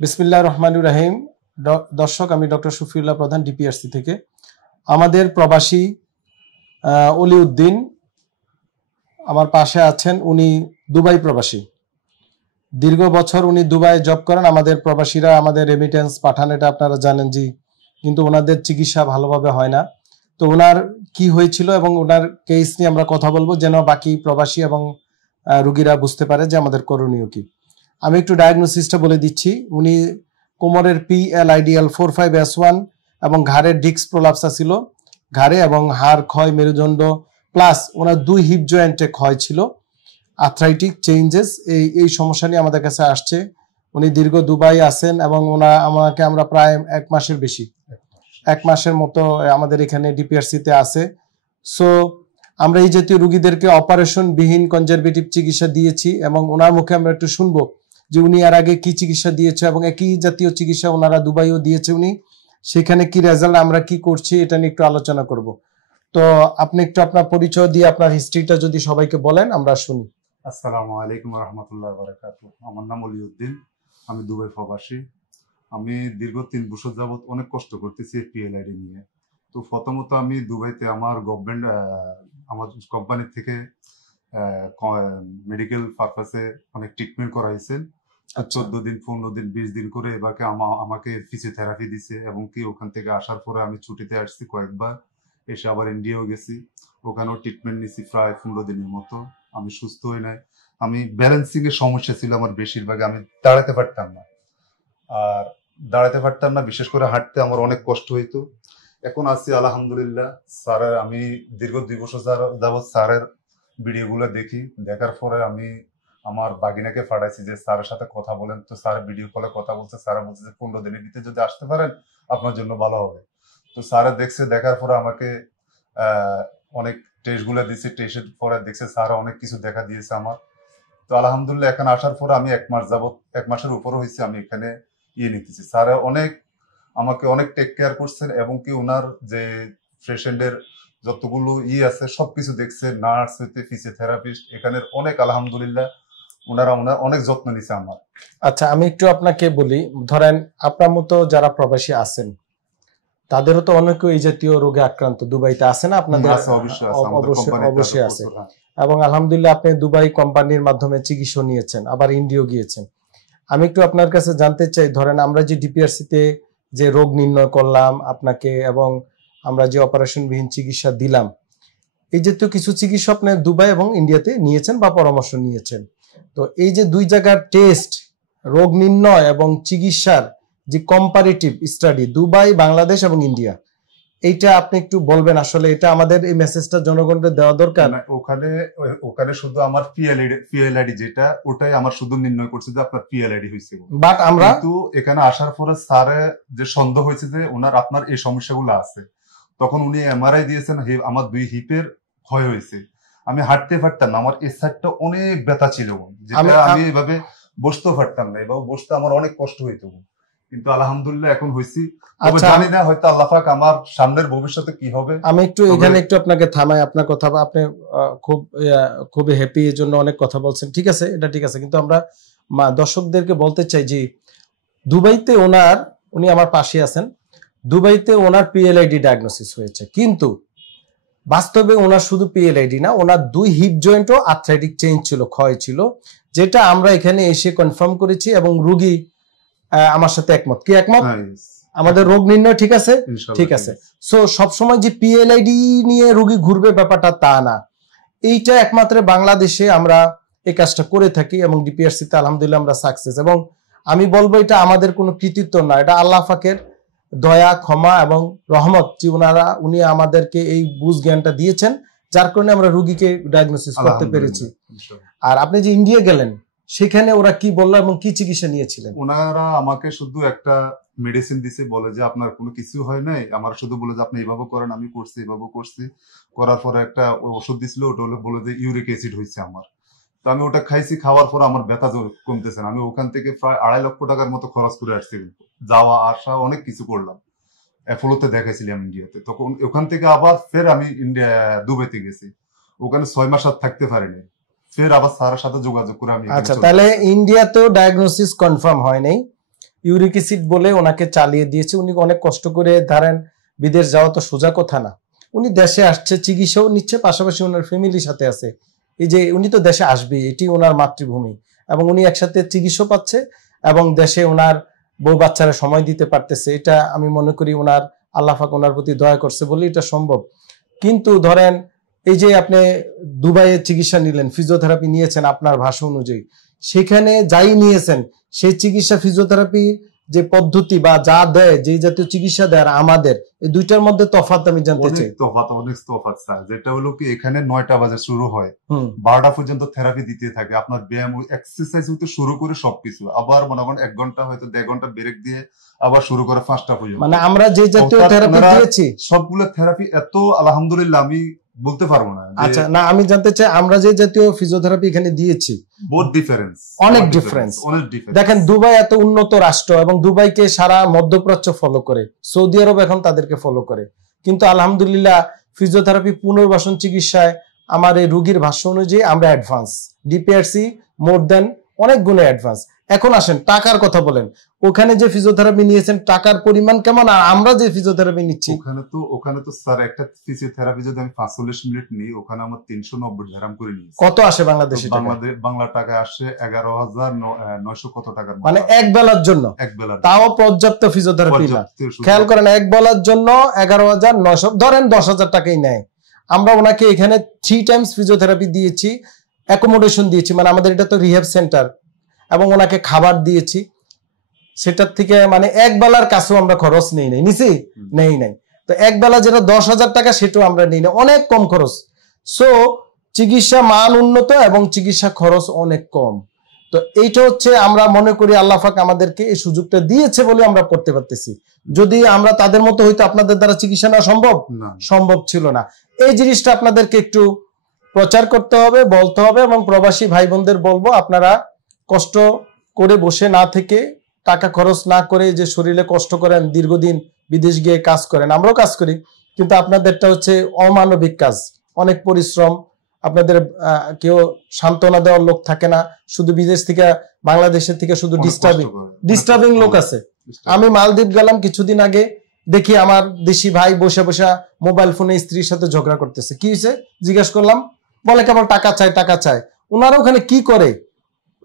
বিসমিল্লাহির রহমানির রহিম। দর্শক, আমি ডক্টর শফিউল্লাহ প্রধান, ডিপিআরসি থেকে। আমাদের প্রবাসী অলিউদ্দিন আমার পাশে আছেন। উনি দুবাই প্রবাসী, দীর্ঘ বছর উনি দুবাই জব করেন। আমাদের প্রবাসীরা আমাদের রেমিটেন্স পাঠান, এটা আপনারা জানেন জি, কিন্তু ওনাদের চিকিৎসা ভালোভাবে হয় না। তো ওনার কি হয়েছিল এবং ওনার কেস নিয়ে আমরা কথা বলবো, যেন বাকি প্রবাসী এবং রুগীরা বুঝতে পারে যে আমাদের করণীয় কি। আমি একটু ডায়াগনোসিসটা বলে দিচ্ছি। উনি কোমরের PLIDL 45S1 এবং ঘাড়ের ডিস্ক প্রলাপসা ছিল ঘাড়ে, এবং হাড় ক্ষয়, মেরুদণ্ড, প্লাস ওনার 2 হিপ জয়েন্টে ক্ষয় ছিল, আর্থ্রাইটিক চেঞ্জেস, এই সমস্যা নিয়ে আমাদের কাছে আসছে। উনি দীর্ঘ দুবাই আছেন এবং আমাকে আমরা প্রায় 1 মাসের বেশি, 1 মাসের মতো আমাদের এখানে ডিপিআরসিতে আছে। সো আমরা এই জাতীয় রুগীদেরকে অপারেশন বিহীন কনজারভেটিভ চিকিৎসা দিয়েছি, এবং ওনার মুখে আমরা একটু শুনবো যে উনি এর আগে কি চিকিৎসা দিয়েছে এবং একই জাতীয় চিকিৎসা ওনারা দুবাইও দিয়েছে উনি, সেখানে কি রেজাল্ট, আমরা কি করছি, এটা নিয়ে একটু আলোচনা করব। তো আপনি একটু আপনার পরিচয় দিয়ে আপনার হিস্ট্রিটা যদি সবাইকে বলেন, আমরা শুনি। আসসালামু আলাইকুম ওয়া রাহমাতুল্লাহি ওয়া বারাকাতুহু। আমার নাম অলিউদ্দিন, আমি দুবাই প্রবাসী। আমি দীর্ঘ 3 বছর যাবত অনেক কষ্ট করতেছি PLID নিয়ে। তো প্রথমত আমি দুবাইতে আমার আমার কোম্পানি থেকে মেডিকেল পারপাসে অনেক ট্রিটমেন্ট করাইছেন। 14 দিন, 15 দিন, 20 দিন করে এবারে আমাকে ফিজিওথেরাপি দিছে, এবং কি ওখান থেকে আসার পরে আমি ছুটিতে আসছি কয়েকবার, এসে আবার ইন্ডিয়াও গেছি, ওখানেও ট্রিটমেন্ট নিছি প্রায় 15 দিনের মতো। আমি সুস্থ হই নাই। আমি ব্যালেন্সিং এর সমস্যা ছিল আমার বেশিরভাগ, আমি দাঁড়াতে পারতাম না, বিশেষ করে হাঁটতে আমার অনেক কষ্ট হইতো। এখন আছি আলহামদুলিল্লাহ। স্যারের আমি দীর্ঘ 2 বছর যাবৎ স্যারের ভিডিও গুলো দেখি, দেখার পরে আমি আমার বাগিনাকে পাঠাইছি যে স্যারের সাথে কথা বলেন। তো স্যার ভিডিও কলে কথা বলছে, স্যার বলছে যে 15 দিনের ভিতরে যদি আসতে পারেন আপনার জন্য ভালো হবে। তো স্যারে দেখছে, দেখার পরে আমাকে অনেক টেস্ট গুলো দিয়েছে, টেস্টের পরে দেখছে স্যার অনেক কিছু দেখা দিয়েছে আমার। তো আলহামদুলিল্লাহ এখানে আসার পরে আমি 1 মাস যাবত, 1 মাসের উপরও হয়েছে আমি এখানে নিতেছি। স্যার আমাকে অনেক টেক কেয়ার করছেন, এবং কি ওনার যে পেশেন্টের যতগুলো আছে সবকিছু দেখছে, নার্স হইতে ফিজিওথেরাপিস্ট, এখানে অনেক আলহামদুলিল্লাহ ওনারা অনেক যত্ন নিছে আমার। আচ্ছা, আমি একটু আপনাকে বলি, ধরেন আপনার মতো যারা প্রবাসী আছেন তাদেরও তো অনেকে এই জাতীয় রোগে আক্রান্ত দুবাইতে আছে না আপনাদের? অবশ্যই আছে। এবং আলহামদুলিল্লাহ আপনি দুবাই কোম্পানির মাধ্যমে চিকিৎসা নিয়েছেন, আবার ইন্ডিয়াও গিয়েছেন। আমি একটু আপনার কাছে জানতে চাই, ধরেন আমরা যে ডিপিআরসিতে যে রোগ নির্ণয় করলাম আপনাকে, এবং আমরা যে অপারেশনবিহীন চিকিৎসা দিলাম, এই জাতীয় কিছু চিকিৎসা আপনি দুবাই এবং ইন্ডিয়াতে নিয়েছেন বা পরামর্শ নিয়েছেন। তো এই যে 2 জায়গার টেস্ট, রোগ নির্ণয় এবং চিকিৎসার যে কম্পারেটিভ স্টাডি, দুবাই, বাংলাদেশ এবং ইন্ডিয়া, এইটা আপনি একটু বলবেন। আসলে এটা আমাদের এই মেসেজটা জনগণকে দেওয়া দরকার। ওখানে শুধু আমার PLID যেটা, ওটাই আমার শুধু নির্ণয় করছে যে আপনার PLID হয়েছে। বাট আমরা কিন্তু এখানে আসার পরে স্যারে যে সন্দেহ হয়েছে যে আপনার এই সমস্যাগুলো আছে, তখন উনি MRI দিয়েছেন, আমার 2 হিপের ক্ষয় হয়েছে, আমি হাঁটতে পারতাম না, আমার এই সাইডটা অনেক ব্যথা ছিল, যেটা আমি এভাবে বসতেও পারতাম না, এভাবে বসতে আমার অনেক কষ্ট হইতো। কিন্তু আলহামদুলিল্লাহ এখন হয়েছি। জানি না হয়তো আল্লাহ পাক আমার সামনের ভবিষ্যতে কি হবে। আমি একটু এখানে একটু আপনাকে থামাই, আপনার কথা, আপনি খুব হ্যাপি, এর জন্য অনেক কথা বলছেন, ঠিক আছে, এটা ঠিক আছে। কিন্তু আমরা দর্শকদেরকে বলতে চাই যে দুবাইতে উনি আমার পাশে আছেন, দুবাইতে ওনার PLID ডায়াগনোসিস হয়েছে, কিন্তু বাস্তবে ওনার শুধু PLID না, ওনার 2 হিপ জয়েন্টও আর্থ্রাইটিক চেঞ্জ ছিল, ক্ষয় ছিল, যেটা আমরা এখানে এসে কনফার্ম করেছি, এবং রোগী আমার সাথে একমত। কি একমত? আমাদের রোগ নির্ণয় ঠিক আছে, ঠিক আছে। সো সবসময় যে PLID নিয়ে রোগী ঘুরবে ব্যাপারটা তা না, এইটা একমাত্র বাংলাদেশে আমরা এই কাজটা করে থাকি, এবং ডিপিআরসিতে আলহামদুলিল্লাহ আমরা সাকসেস। এবং আমি বলবো এটা আমাদের কোনো কৃতিত্ব না, এটা আল্লাহ পাকের দয়া, ক্ষমা এবং রহমত, যে উনি আমাদেরকে এই বুঝ জ্ঞানটা দিয়েছেন, যার কারণে আমরা রোগীকে ডায়াগনোসিস করতে পেরেছি। আর আপনি যে ইন্ডিয়া গেলেন, সেখানে ওরা কি বললো এবং কি চিকিৎসা নিয়েছিলেন? ওনারা আমাকে শুধু একটা মেডিসিন দিছে, বলে যে আপনার কোনো কিছু হয় নাই, আমার শুধু বলে যে আপনি এইভাবে করেন। আমি করছি, এইভাবে করছি, করার পরে একটা ওষুধ দিছিল, ওটা বলে যে ইউরিক অ্যাসিড হয়েছে আমার। তো আমি ওটা খাইছি, খাওয়ার পর আমার ব্যথা কমতেছে না। আমি ওখান থেকে প্রায় 2.5 লক্ষ টাকার মতো খরচ করে আসছি, যাওয়া আসা অনেক কিছু করলাম। অ্যাপোলোতে দেখাইছিলাম ইন্ডিয়াতে, তখন ওখান থেকে আবার ফের আমি দুবাইতে গেছি, ওখানে 6 মাস আর থাকতে পারিনি, ফের আবার স্যারের সাথে যোগাযোগ করে আমি। আচ্ছা, তাহলে ইন্ডিয়াতেও ডায়াগনোসিস কনফার্ম হয় নাই, ইউরিক অ্যাসিড বলে ওনাকে চালিয়ে দিয়েছে। উনি অনেক কষ্ট করে, ধরেন বিদেশ যাওয়া তো সোজা কথা না, উনি দেশে আসছে, চিকিৎসাও নিচ্ছে, পাশাপাশি ওনার ফ্যামিলির সাথে আছে। এই যে উনি তো দেশে আসবে, এটি ওনার মাতৃভূমি, এবং উনি একসাথে চিকিৎসা পাচ্ছে এবং দেশে ওনার বউ বাচ্চারা সময় দিতে পারতেছে। এটা আমি মনে করি ওনার আল্লাহ পাক ওনার প্রতি দয়া করছে বলে এটা সম্ভব। কিন্তু ধরেন এই যে আপনি দুবাইয়ে চিকিৎসা নিলেন, ফিজিওথেরাপি নিয়েছেন আপনার ভাষা অনুযায়ী, সেখানে যাই নিয়েছেন সেই চিকিৎসা ফিজিওথেরাপি যে পদ্ধতি বা যা দেয়, যে জাতীয় চিকিৎসা দেয়, আর আমাদের এই দুইটার মধ্যে তফাৎ আমি জানতে চাই। অনেক তফাৎ স্যার। যেটা হলো কি, এখানে 9টা বাজে শুরু হয়, 12টা পর্যন্ত থেরাপি দিতে থাকে। আপনার ব্যায়াম, এক্সারসাইজ হতে শুরু করে সবকিছু, আবার মনে করেন 1 ঘন্টা হয়তো 1.5 ঘন্টা ব্রেক দিয়ে আবার শুরু করে 5টা পর্যন্ত। মানে আমরা যে জাতীয় থেরাপি দিয়েছি সবগুলো থেরাপি এত আলহামদুলিল্লাহ আমি বলতে পারবো না। আচ্ছা, না আমি জানতে চাই আমরা যে জাতীয় ফিজিওথেরাপি এখানে দিয়েছি, বহুত ডিফারেন্স, অনেক ডিফারেন্স। দেখেন দুবাই এত উন্নত রাষ্ট্র এবং দুবাইকে সারা মধ্যপ্রাচ্য ফলো করে, সৌদি আরব এখন তাদেরকে ফলো করে, কিন্তু আলহামদুলিল্লাহ ফিজিওথেরাপি পুনর্বাসন চিকিৎসায় আমার এই রোগীর ভাষ্য অনুযায়ী আমরা অ্যাডভান্স, ডিপিআরসি মোর দেন অনেক গুণে অ্যাডভান্স। এখন আসেন টাকার কথা বলেন, ওখানে যে ফিজিওথেরাপি নিয়েছেন টাকার পরিমাণ কেমন, আর আমরা যে ফিজিওথেরাপি নিচ্ছি? ওখানে তো স্যার একটা ফিজিওথেরাপি যদি আমি 45 মিনিট নিই, ওখানে আমার 390 দিরহাম করে নিয়েছি। কত আসে বাংলাদেশি টাকা? বাংলা টাকা আসে 11,900 কত টাকা, মানে এক বেলার জন্য, তাও পর্যাপ্ত ফিজিওথেরাপি না। খেয়াল করেন, এক বেলার জন্য 11,900, ধরেন 10,000 টাকাই নেয়। আমরা ওনাকে এখানে 3 টাইমস ফিজিওথেরাপি দিয়েছি, অ্যাকোমোডেশন দিয়েছি, মানে আমাদের এটা তো রিহ্যাব সেন্টার, এবং ওনাকে খাবার দিয়েছি। সেটার থেকে মানে এক বেলার কাছেও আমরা খরচ নেই নাই, নিছি নেই নাই। তো এক বেলা যেটা 10,000 টাকা সেটাও আমরা নেই না, অনেক কম খরচ। সো চিকিৎসা মান উন্নত এবং চিকিৎসা খরচ অনেক কম। তো এইটা হচ্ছে আমরা মনে করি আল্লাহ পাক আমাদেরকে এই সুযোগটা দিয়েছে বলে আমরা করতে পারতেছি। যদি আমরা তাদের মতো হইতো আপনাদের দ্বারা চিকিৎসা নেওয়া সম্ভব ছিল না। এই জিনিসটা আপনাদেরকে একটু প্রচার করতে হবে, বলতে হবে, এবং প্রবাসী ভাই বোনদের বলবো আপনারা কষ্ট করে বসে না থেকে, টাকা খরচ না করে, যে শরীরে কষ্ট করেন, দীর্ঘদিন বিদেশ গিয়ে কাজ করেন, আমরাও কাজ করি, কিন্তু আপনাদেরটা হচ্ছে অমানবিক কাজ, অনেক পরিশ্রম। আপনাদের কেউ সান্ত্বনা দেওয়ার লোক থাকে না, শুধু বিদেশ থেকে, বাংলাদেশের থেকে শুধু ডিস্টার্বিং লোক আছে। আমি মালদ্বীপ গেলাম কিছুদিন আগে, দেখি আমার দেশি ভাই বসে বসে মোবাইল ফোনে স্ত্রীর সাথে ঝগড়া করতেছে। কি হয়েছে জিজ্ঞেস করলাম, বলে কেবল টাকা চায় টাকা চায়। ওনারা ওখানে কি করে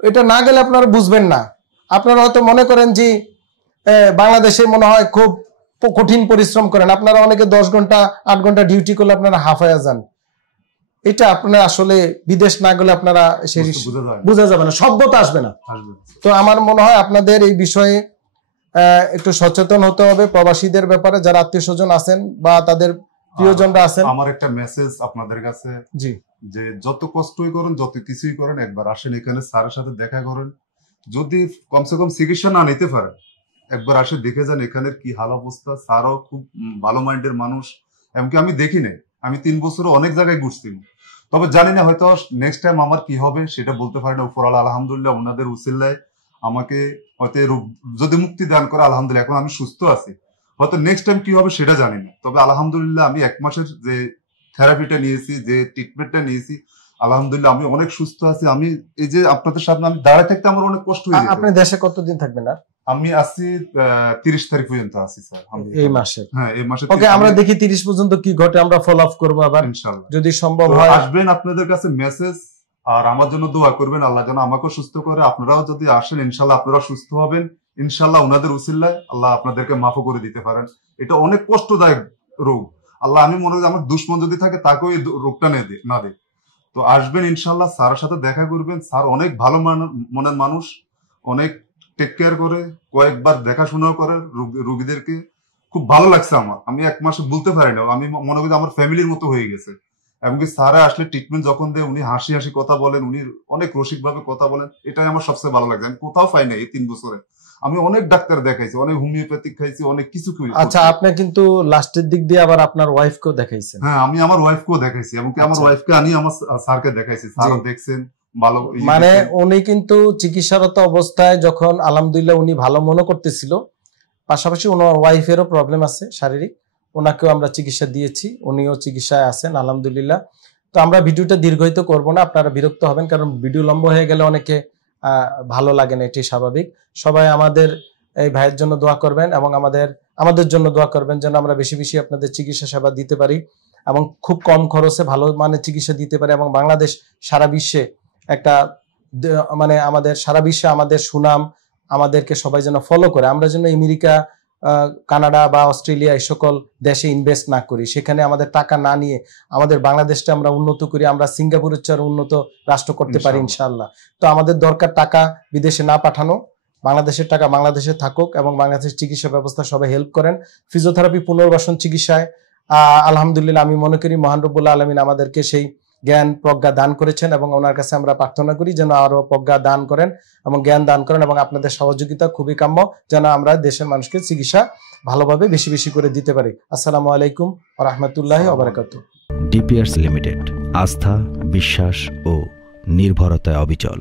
এটা না গেলে আপনারা বুঝবেন না। আপনারা হয়তো মনে করেন যে বাংলাদেশে মনে হয় খুব কঠিন পরিশ্রম করেন, আপনারা অনেকে 10 ঘন্টা 8 ঘন্টা ডিউটি করলে আপনারা হাফায়া যান। এটা আপনারা আসলে বিদেশ না গেলে আপনারা বোঝা যাবে না, সভ্যতা আসবে না। তো আমার মনে হয় আপনাদের এই বিষয়ে একটু সচেতন হতে হবে, প্রবাসীদের ব্যাপারে, যারা আত্মীয় স্বজন আছেন বা তাদের প্রিয়জনরা আছেন। আমার একটা মেসেজ আপনাদের কাছে, জি, যে যত কষ্টই করেন, যত কিছুই করেন, একবার আসেন এখানে, স্যারের সাথে দেখা করেন। যদি কমসে কম চিকিৎসা না নিতে পারেন, একবার আসে দেখে যান এখানের কি হাল অবস্থা। স্যারও খুব ভালো মাইন্ডের মানুষ, এমনকি আমি দেখি নাই, আমি 3 বছরে অনেক জায়গায় ঘুরছি, তবে জানি না হয়তো নেক্সট টাইম আমার কি হবে সেটা বলতে পারি না। উপরওয়ালা আলহামদুলিল্লাহ ওনাদের উসিলায় আমাকে হয়তো যদি মুক্তি দান করে, আলহামদুলিল্লাহ এখন আমি সুস্থ আছি। হয়তো নেক্সট টাইম কি হবে সেটা জানি না, তবে আলহামদুলিল্লাহ আমি 1 মাসের যে থেরাপিটা নিয়েছি, যে ট্রিটমেন্টটা নিয়েছি, আলহামদুলিল্লাহ আমি অনেক সুস্থ আছি। আমি এই যে আপনাদের সামনে আমি দাঁড়ায় থাকতে আমার অনেক কষ্ট হয়ে যায়। আপনি দেশে কতদিন থাকবেন? আর আমি আছি 30 তারিখ পর্যন্ত আছি স্যার, এই মাসে। হ্যাঁ, এই মাসে। ওকে, আমরা দেখি 30 পর্যন্ত কি ঘটে, আমরা ফলো আপ করব আবার ইনশাআল্লাহ, যদি সম্ভব হয়। আসবেন, আপনাদের কাছে মেসেজ, আর আমার জন্য দোয়া করবেন, আল্লাহ যেন আমাকেও সুস্থ করে। আপনারাও যদি আসেন ইনশাআল্লাহ আপনারা সুস্থ হবেন ইনশাআল্লাহ। ওনাদের উসিলায় আল্লাহ আপনাদেরকে মাফও করে দিতে পারেন। এটা অনেক কষ্টদায়ক রোগ। আল্লাহ, আমি মনে করি আমার দুশ্মন যদি থাকে তাকেও এই রোগটা না দে। তো আসবেন ইনশাআল্লাহ, স্যারের সাথে দেখা করবেন। স্যার অনেক ভালো মনের মানুষ, অনেক টেক কেয়ার করে, কয়েকবার দেখাশোনাও করে রোগীদেরকে। খুব ভালো লাগছে আমার, আমি 1 মাসে বলতে পারি না, আমি মনে করি আমার ফ্যামিলির মতো হয়ে গেছে। এমনকি স্যারে আসলে ট্রিটমেন্ট যখন দেয়, উনি হাসি হাসি কথা বলেন, উনি অনেক রসিক ভাবে কথা বলেন, এটাই আমার সবচেয়ে ভালো লাগছে। আমি কোথাও পাই না এই 3 বছরে। আমি অনেক ডাক্তার দেখাইছি, অনেক হোমিওপ্যাথিক খাইছি, অনেক কিছু। আচ্ছা, আপনি কিন্তু লাস্টের দিক দিয়ে আবার আপনার ওয়াইফকেও দেখাইছেন? হ্যাঁ, আমি আমার ওয়াইফকেও দেখাইছি, এমনকি আমার ওয়াইফকে আনি আমার স্যারকে দেখাইছি, স্যারও দেখছেন ভালো। মানে উনি কিন্তু চিকিৎসারত অবস্থায় যখন আলহামদুলিল্লাহ উনি ভালো মনে করতেছিল, পাশাপাশি ওনার ওয়াইফেরও প্রবলেম আছে শারীরিক, ওনাকেও আমরা চিকিৎসা দিয়েছি, উনিও চিকিৎসায় আছেন আলহামদুলিল্লাহ। তো আমরা ভিডিওটা দীর্ঘায়িত করব না, আপনারা বিরক্ত হবেন, কারণ ভিডিও লম্বা হয়ে গেলে অনেকে ভালো লাগে না, এটি স্বাভাবিক। সবাই আমাদের এই ভাইয়ের জন্য দোয়া করবেন এবং আমাদের জন্য দোয়া করবেন যেন আমরা বেশি বেশি আপনাদের চিকিৎসা সেবা দিতে পারি এবং খুব কম খরচে ভালো মানের চিকিৎসা দিতে পারি এবং বাংলাদেশ সারা বিশ্বে একটা মানে সারা বিশ্বে আমাদের সুনাম আমাদেরকে সবাই যেন ফলো করে, আমরা যেন আমেরিকা, কানাডা বা অস্ট্রেলিয়া এই সকল দেশে ইনভেস্ট না করি, সেখানে আমাদের টাকা না নিয়ে আমাদের বাংলাদেশটা আমরা উন্নত করি, আমরা সিঙ্গাপুরের চেয়ে উন্নত রাষ্ট্র করতে পারি ইনশাআল্লাহ। তো আমাদের দরকার টাকা বিদেশে না পাঠানো, বাংলাদেশের টাকা বাংলাদেশে থাকুক এবং বাংলাদেশের চিকিৎসা ব্যবস্থা সবাই হেল্প করেন। ফিজিওথেরাপি পুনর্বাসন চিকিৎসায় আলহামদুলিল্লাহ আমি মনে করি মহান রব্বুল আলামিন আমাদেরকে সেই জ্ঞান প্রজ্ঞা দান করেছেন এবং ওনার কাছে আমরা প্রার্থনা করি যেন আরো প্রজ্ঞা দান করেন এবং জ্ঞান দান করেন এবং আপনাদের সহযোগিতা খুবই কাম্য যেন আমরা দেশের মানুষকে চিকিৎসা ভালোভাবে বেশি বেশি করে দিতে পারি। আসসালামু আলাইকুম ওয়া রাহমাতুল্লাহি ওয়া বারাকাতুহু। ডিপিআরসি লিমিটেড, আস্থা, বিশ্বাস ও নির্ভরতায় অবিচল।